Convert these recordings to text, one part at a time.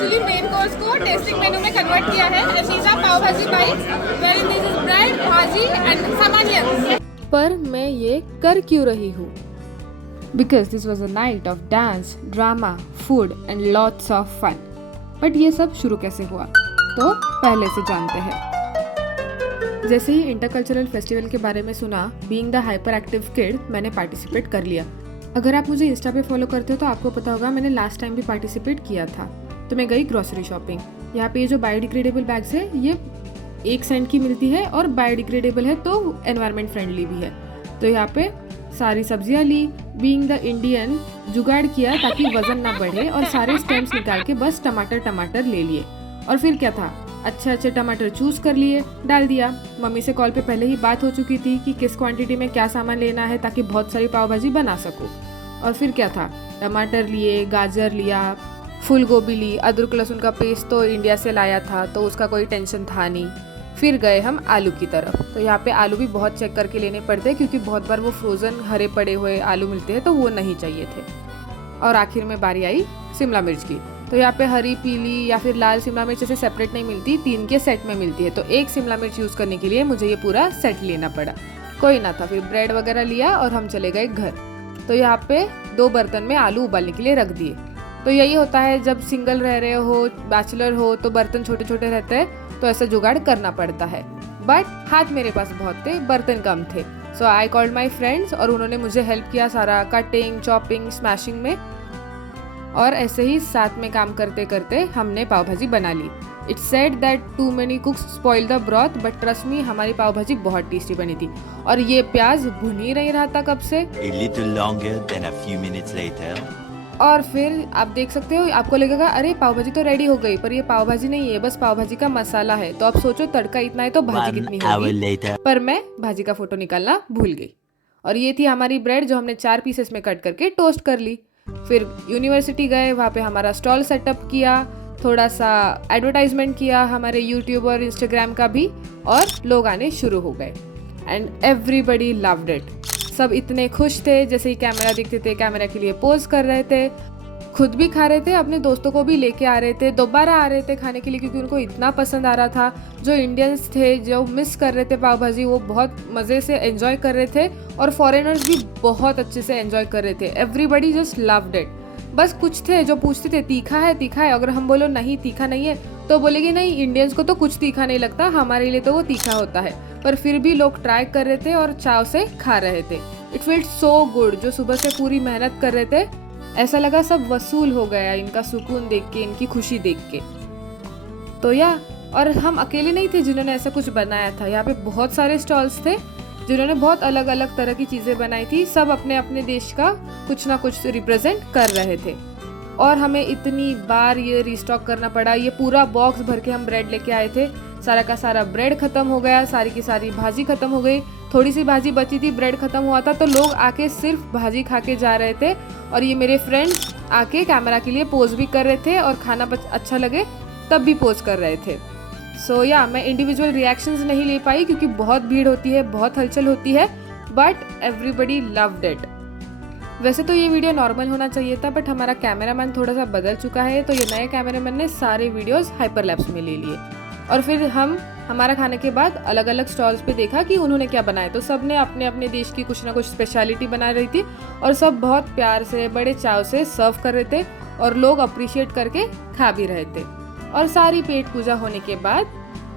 Actually main course को testing मेनू में convert किया है एंड these are पाव भाजी bites wherein this is bread, भाजी and some onions. पर मैं ये कर क्यों रही हूँ? Because this was a night of dance, drama, food and lots of fun. But ये सब शुरू कैसे हुआ? तो पहले से जानते हैं। जैसे ही इंटरकल्चरल फेस्टिवल के बारे में सुना, being the hyper active kid, मैंने पार्टिसिपेट कर लिया। अगर आप मुझे इंस्टा पे फॉलो करते हो तो आपको पता होगा मैंने लास्ट टाइम भी पार्टिसिपेट किया था। तो मैं गई ग्रोसरी शॉपिंग। यहाँ पे ये जो बायोडिग्रेडेबल बैग्स है ये 1 सेंट की मिलती है और बायोडिग्रेडेबल है तो एनवायरनमेंट फ्रेंडली भी है। तो यहाँ पे सारी सब्जियाँ ली, बीइंग द इंडियन जुगाड़ किया ताकि वजन ना बढ़े और सारे स्टेम्स निकाल के बस टमाटर ले लिए। और फिर क्या था, अच्छे टमाटर चूज कर लिए, डाल दिया। मम्मी से कॉल पे पहले ही बात हो चुकी थी कि किस क्वांटिटी में क्या सामान लेना है ताकि बहुत सारी पाव भाजी बना सकूं। और फिर क्या था, टमाटर लिए, गाजर लिया, फूल गोभी ली, अदरक लहसुन का पेस्ट तो इंडिया से लाया था तो उसका कोई टेंशन था नहीं। फिर गए हम आलू की तरफ। तो यहाँ पे आलू भी बहुत चेक करके लेने पड़ते हैं क्योंकि बहुत बार वो फ्रोज़न हरे पड़े हुए आलू मिलते हैं तो वो नहीं चाहिए थे। और आखिर में बारी आई शिमला मिर्च की। तो यहाँ पे हरी, पीली या फिर लाल शिमला मिर्च ऐसे सेपरेट नहीं मिलती, 3 के सेट में मिलती है। तो 1 शिमला मिर्च यूज़ करने के लिए मुझे ये पूरा सेट लेना पड़ा। कोई ना था, फिर ब्रेड वगैरह लिया और हम चले गए घर। तो यहाँ पे 2 बर्तन में आलू उबालने के लिए रख दिए। तो यही होता है जब सिंगल रह रहे हो, बैचलर हो तो बर्तन छोटे छोटे रहते हैं तो ऐसा जुगाड़ करना पड़ता है। बट हाथ मेरे पास बहुत थे, बर्तन कम थे। सो आई कॉल्ड माई फ्रेंड्स और उन्होंने मुझे हेल्प किया सारा कटिंग, चॉपिंग, स्मैशिंग में। और ऐसे ही साथ में काम करते करते हमने पाव भाजी बना ली। It's said that too many cooks spoil the broth, but trust me हमारी पाव भाजी बहुत टेस्टी बनी थी। और ये प्याज भुन ही नहीं रहा था कब से। A little longer than a few minutes later. और फिर आप देख सकते हो, आपको लगेगा अरे पाव भाजी तो रेडी हो गई, पर ये पाव भाजी नहीं है, बस पाव भाजी का मसाला है। तो आप सोचो तड़का इतना है तो भाजी 1 कितनी hour होगी। later. पर मैं भाजी का फोटो निकालना भूल गई। और ये थी हमारी ब्रेड जो हमने 4 पीसेस में कट करके टोस्ट कर ली। फिर यूनिवर्सिटी गए, वहाँ पे हमारा स्टॉल सेटअप किया, थोड़ा सा एडवर्टाइजमेंट किया हमारे यूट्यूब और इंस्टाग्राम का भी, और लोग आने शुरू हो गए एंड एवरीबडी लव्ड इट। सब इतने खुश थे, जैसे ही कैमरा दिखते थे कैमरा के लिए पोज कर रहे थे, खुद भी खा रहे थे, अपने दोस्तों को भी लेके आ रहे थे, दोबारा आ रहे थे खाने के लिए क्योंकि उनको इतना पसंद आ रहा था। जो इंडियंस थे जो मिस कर रहे थे पाव भाजी वो बहुत मज़े से एंजॉय कर रहे थे और फॉरेनर्स भी बहुत अच्छे से एंजॉय कर रहे थे। Everybody just loved it. बस कुछ थे जो पूछते थे तीखा है, अगर हम बोलो नहीं तीखा नहीं है तो बोलेगी नहीं इंडियंस को तो कुछ तीखा नहीं लगता, हमारे लिए तो वो तीखा होता है। पर फिर भी लोग ट्राई कर रहे थे और चाव से खा रहे थे। It field so good. जो सुबह से पूरी मेहनत कर रहे थे ऐसा लगा सब वसूल हो गया, इनका सुकून देख के, इनकी खुशी देख के। तो और हम अकेले नहीं थे जिन्होंने ऐसा कुछ बनाया था। यहाँ पे बहुत सारे स्टॉल्स थे जिन्होंने बहुत अलग अलग तरह की चीज़ें बनाई थी। सब अपने अपने देश का कुछ ना कुछ रिप्रेजेंट कर रहे थे। और हमें इतनी बार ये रिस्टॉक करना पड़ा। ये पूरा बॉक्स भर के हम ब्रेड लेके आए थे, सारा का सारा ब्रेड खत्म हो गया, सारी की सारी भाजी खत्म हो गई, थोड़ी सी भाजी बची थी, ब्रेड खत्म हुआ था तो लोग आके सिर्फ भाजी खा के जा रहे थे। और ये मेरे फ्रेंड्स आके कैमरा के लिए पोज भी कर रहे थे और खाना अच्छा लगे तब भी पोज कर रहे थे। सो मैं इंडिविजुअल रिएक्शंस नहीं ले पाई क्योंकि बहुत भीड़ होती है, बहुत हलचल होती है, बट एवरीबडी लव्ड इट। वैसे तो ये वीडियो नॉर्मल होना चाहिए था बट हमारा कैमरामैन थोड़ा सा बदल चुका है तो ये नए कैमरामैन ने सारे वीडियोस हाइपरलैप्स में ले लिए। और फिर हमारा खाने के बाद अलग अलग स्टॉल्स पे देखा कि उन्होंने क्या बनाया। तो सब ने अपने अपने देश की कुछ ना कुछ स्पेशलिटी बना रही थी और सब बहुत प्यार से, बड़े चाव से सर्व कर रहे थे और लोग अप्रिशिएट करके खा भी रहे थे। और सारी पेट पूजा होने के बाद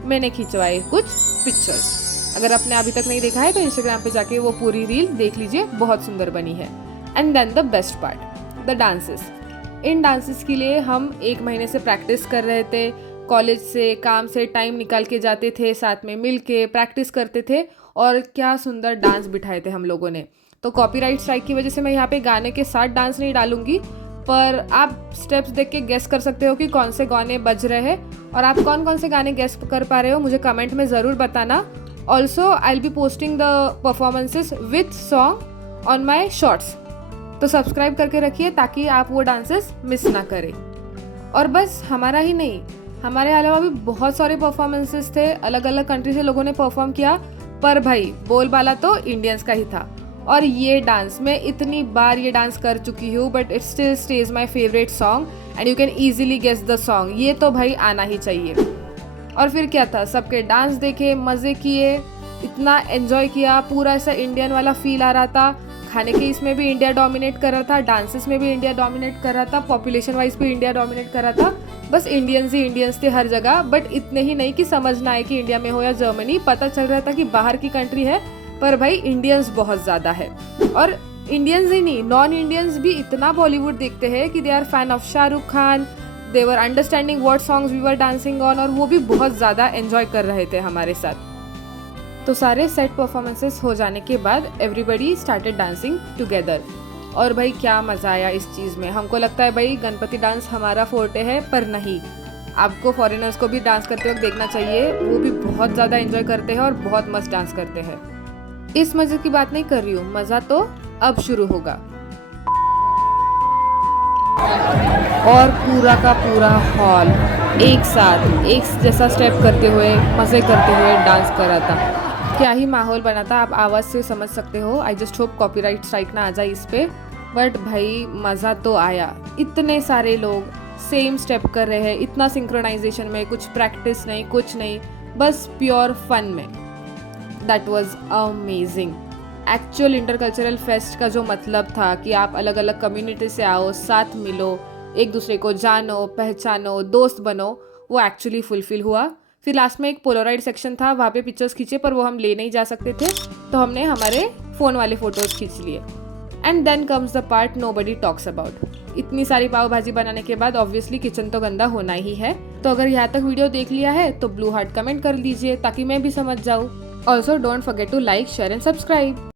मैंने खिंचवाए कुछ पिक्चर्स। अगर आपने अभी तक नहीं देखा है तो इंस्टाग्राम पे जाके वो पूरी रील देख लीजिए, बहुत सुंदर बनी है। And then the best part, the dances. इन डांसेस के लिए हम 1 महीने से प्रैक्टिस कर रहे थे। कॉलेज से, काम से टाइम निकाल के जाते थे, साथ में मिल के प्रैक्टिस करते थे और क्या सुंदर डांस बिठाए थे हम लोगों ने। तो कॉपीराइट स्ट्राइक की वजह से मैं यहाँ पे गाने के साथ डांस नहीं डालूंगी, पर आप स्टेप्स देख के गेस कर सकते हो कि कौन से गाने बज रहे हैं और आप कौन कौन से गाने गेस कर पा रहे हो मुझे कमेंट में ज़रूर बताना। Also I will be posting the performances with song on my shorts, तो सब्सक्राइब करके रखिए ताकि आप वो डांसेस मिस ना करें। और बस हमारा ही नहीं, हमारे अलावा भी बहुत सारे परफॉर्मेंसेस थे, अलग अलग कंट्री से लोगों ने परफॉर्म किया, पर भाई बोलबाला तो इंडियंस का ही था। और ये डांस मैं इतनी बार ये डांस कर चुकी हूँ but it still stays my favourite song and you can easily guess the song. ये तो भाई आना ही चाहिए। और फिर क्या था, सबके डांस देखे, मज़े किए, इतना एंजॉय किया, पूरा ऐसा इंडियन वाला फील आ रहा था। खाने के इसमें भी इंडिया डोमिनेट कर रहा था, डांसेस में भी इंडिया डोमिनेट कर रहा था, पॉपुलेशन वाइज भी इंडिया डोमिनेट कर रहा था। बस इंडियंस ही इंडियंस थे हर जगह, बट इतने ही नहीं कि समझ ना आए कि इंडिया में हो या जर्मनी। पता चल रहा था कि बाहर की कंट्री है पर भाई इंडियंस बहुत ज़्यादा है। और इंडियंस ही नहीं, नॉन इंडियंस भी इतना बॉलीवुड देखते हैं कि they are fan of Shahrukh Khan, they were understanding what songs we were dancing on, और वो भी बहुत ज़्यादा एंजॉय कर रहे थे हमारे साथ। तो सारे सेट परफॉर्मेंसेस हो जाने के बाद एवरीबडी स्टार्टेड डांसिंग टुगेदर। और भाई क्या मज़ा आया इस चीज़ में। हमको लगता है भाई गणपति डांस हमारा फोर्टे है, पर नहीं, आपको फॉरेनर्स को भी डांस करते वक्त देखना चाहिए। वो भी बहुत ज़्यादा एंजॉय करते हैं और बहुत मस्त डांस करते हैं। इस मज़े की बात नहीं कर रही हूँ, मज़ा तो अब शुरू होगा। और पूरा का पूरा हॉल एक साथ एक जैसा स्टेप करते हुए, मज़े करते हुए डांस कर रहा था। क्या ही माहौल बना था, आप आवाज़ से समझ सकते हो। I just hope copyright strike ना आ जाए इस पे। बट भाई मज़ा तो आया। इतने सारे लोग सेम स्टेप कर रहे हैं, इतना सिंक्रोनाइजेशन में, कुछ प्रैक्टिस नहीं, कुछ नहीं, बस प्योर फन में। That was amazing. Actual intercultural fest का जो मतलब था कि आप अलग अलग कम्युनिटी से आओ, साथ मिलो, एक दूसरे को जानो, पहचानो, दोस्त बनो, वो एक्चुअली फुलफिल हुआ। फिर लास्ट में एक पोलराइड सेक्शन था, वहाँ पे पिक्चर्स खींचे, पर वो हम ले नहीं जा सकते थे, तो हमने हमारे फ़ोन वाले फ़ोटोज़ खींच लिए। And then comes the part nobody talks about. इतनी सारी पाव भाजी बनाने के बाद ऑब्वियसली किचन तो गंदा होना ही है। तो अगर यहाँ तक वीडियो देख लिया है तो ब्लू हार्ट कमेंट कर दीजिए ताकि मैं भी समझ जाऊँ। Also don't forget to like, share and subscribe.